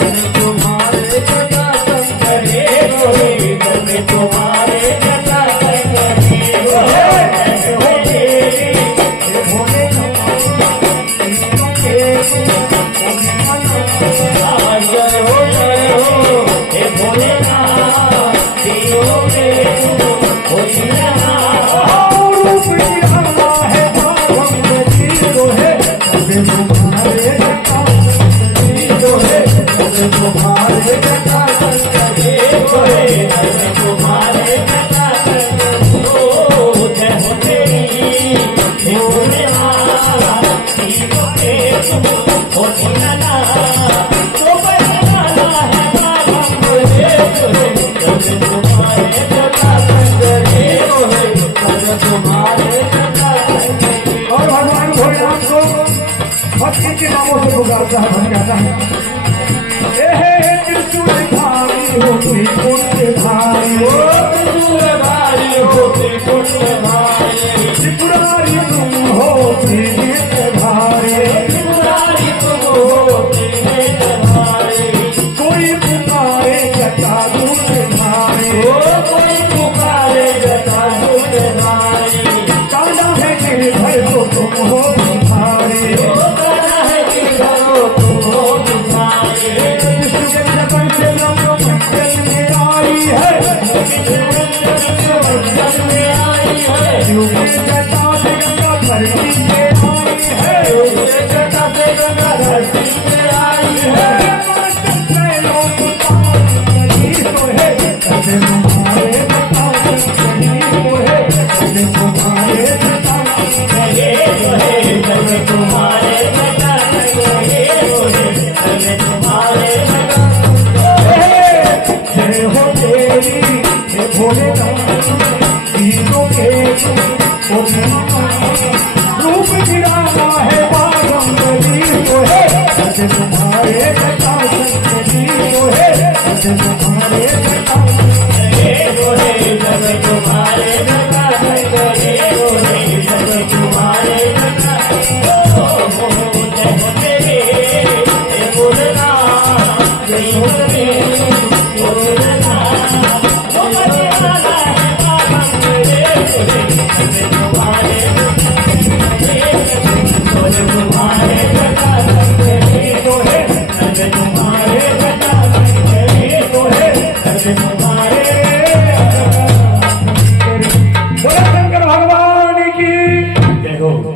तुम्हारे जटाशंकर तुम्हारे जटाशंकर भक्ति के नामों से पुकारता है, भटकाता है। हे त्रिशूलधारी हो त्रिपुंडधारी हो त्रिशूलधारी हो त्रिपुंडधारी त्रिपुरारी तुम हो त्रिनेत्रधारी त्रिपुरारी तुम हो त्रिनेत्रधारी कोई पुकारे जटाधूतधारी कोई पुकारे जटाधूतधारी काला है निर्भय हो तुम हो भिखारी रूप गिराना है बागंबली को है तुम्हारे जटाशंकर जी को है तुम्हारे